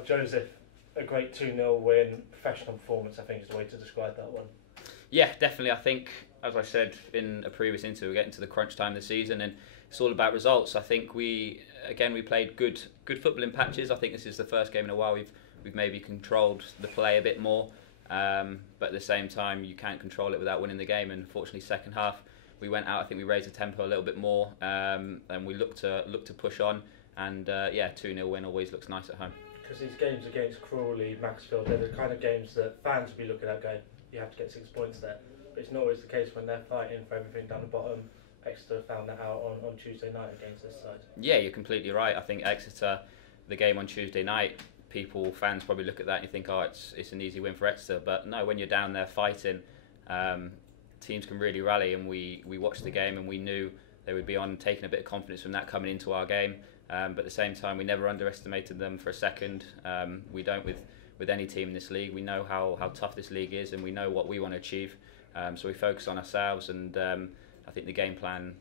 yourself, Joseph, a great 2-0 win, professional performance, I think is the way to describe that one. Yeah, definitely. I think, as I said in a previous interview, we're getting to the crunch time of the season and it's all about results. I think we played good football in patches. I think this is the first game in a while we've maybe controlled the play a bit more. But at the same time, you can't control it without winning the game. And unfortunately, second half, we went out. I think we raised the tempo a little bit more, and we looked to push on. And 2-0 win always looks nice at home. Because these games against Crawley, Macclesfield, they're the kind of games that fans will be looking at going, you have to get 6 points there. But it's not always the case when they're fighting for everything down the bottom. Exeter found that out on Tuesday night against this side. Yeah, you're completely right. I think Exeter, the game on Tuesday night, fans probably look at that and you think, oh, it's an easy win for Exeter. But no, when you're down there fighting, teams can really rally. And we watched the game and we knew they would be on, taking a bit of confidence from that coming into our game. But at the same time, we never underestimated them for a second. We don't with any team in this league. We know how tough this league is, and we know what we want to achieve. So we focus on ourselves, and I think the game plan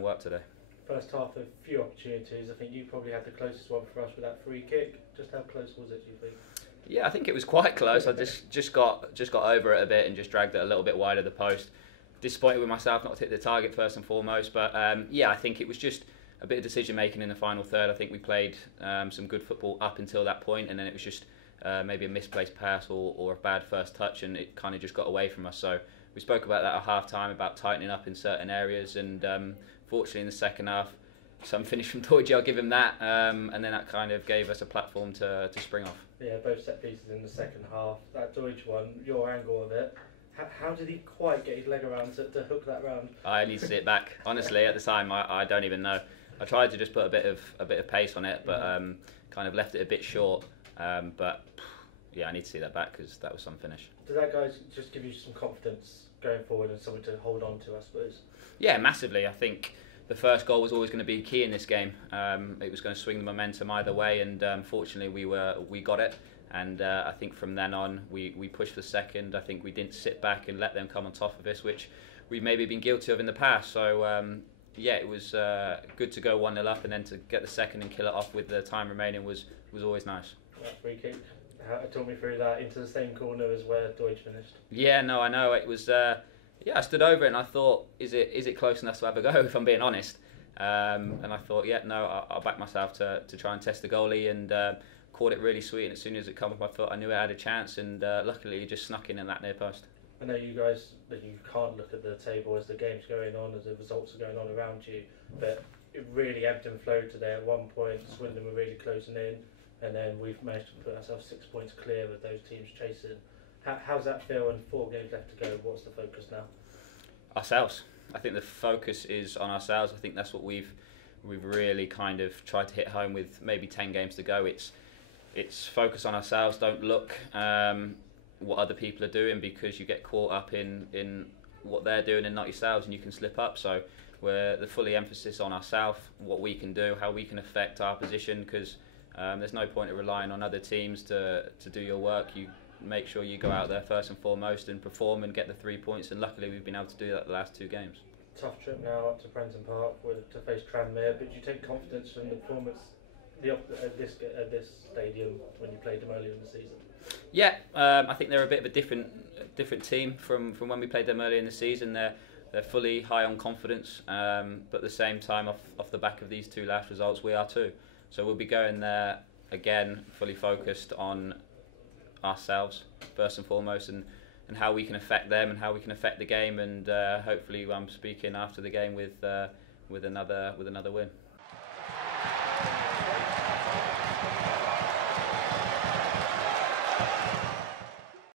worked today. First half, a few opportunities. I think you probably had the closest one for us with that free kick. Just how close was it, do you think? Yeah, I think it was quite close. I just got over it a bit and just dragged it a little bit wide of the post. Disappointed with myself not to hit the target first and foremost, but I think it was just a bit of decision making in the final third. I think we played some good football up until that point, and then it was just maybe a misplaced pass or a bad first touch, and it kind of just got away from us. So we spoke about that at half time, about tightening up in certain areas, and fortunately in the second half, some finish from Doidge, I'll give him that, and then that kind of gave us a platform to spring off. Yeah, both set pieces in the second half. That Doidge one, your angle of it, how did he quite get his leg around to hook that round? I need to see it back. Honestly, at the time, I don't even know. I tried to just put a bit of pace on it, but kind of left it a bit short. But yeah, I need to see that back because that was some finish. Did that, guys, just give you some confidence going forward and something to hold on to, I suppose? Yeah, massively. I think the first goal was always going to be key in this game. It was going to swing the momentum either way, and fortunately we got it. And I think from then on we pushed for the second. I think we didn't sit back and let them come on top of us, which we've maybe been guilty of in the past. So it was good to go 1-0 up, and then to get the second and kill it off with the time remaining was always nice. That free kick, talk me through that, into the same corner as where Doidge finished. Yeah, no, I know. It was, I stood over it and I thought, is it close enough to have a go, if I'm being honest? And I thought, I'll back myself to try and test the goalie, and caught it really sweet. And as soon as it came off my foot, I knew I had a chance, and luckily it just snuck in that near post. I know you guys, that you can't look at the table as the game's going on, as the results are going on around you, but it really ebbed and flowed today. At one point, Swindon were really closing in, and then we've managed to put ourselves 6 points clear of those teams chasing. How's that feel? And 4 games left to go. What's the focus now? Ourselves. I think the focus is on ourselves. I think that's what we've really kind of tried to hit home with. Maybe 10 games to go. It's focus on ourselves. Don't look what other people are doing, because you get caught up in what they're doing and not yourselves, and you can slip up. So we're the fully emphasis on ourselves, what we can do, how we can affect our position, because there's no point in relying on other teams to do your work. You make sure you go out there first and foremost and perform and get the 3 points, and luckily we've been able to do that the last 2 games. Tough trip now up to Prenton Park to face Tranmere, but do you take confidence from the performance at this stadium when you played them earlier in the season? Yeah, I think they're a bit of a different team from when we played them earlier in the season. They're fully high on confidence, but at the same time, off the back of these 2 last results, we are too. So we'll be going there again, fully focused on ourselves first and foremost, and how we can affect them and how we can affect the game, and hopefully I'm speaking after the game with another win.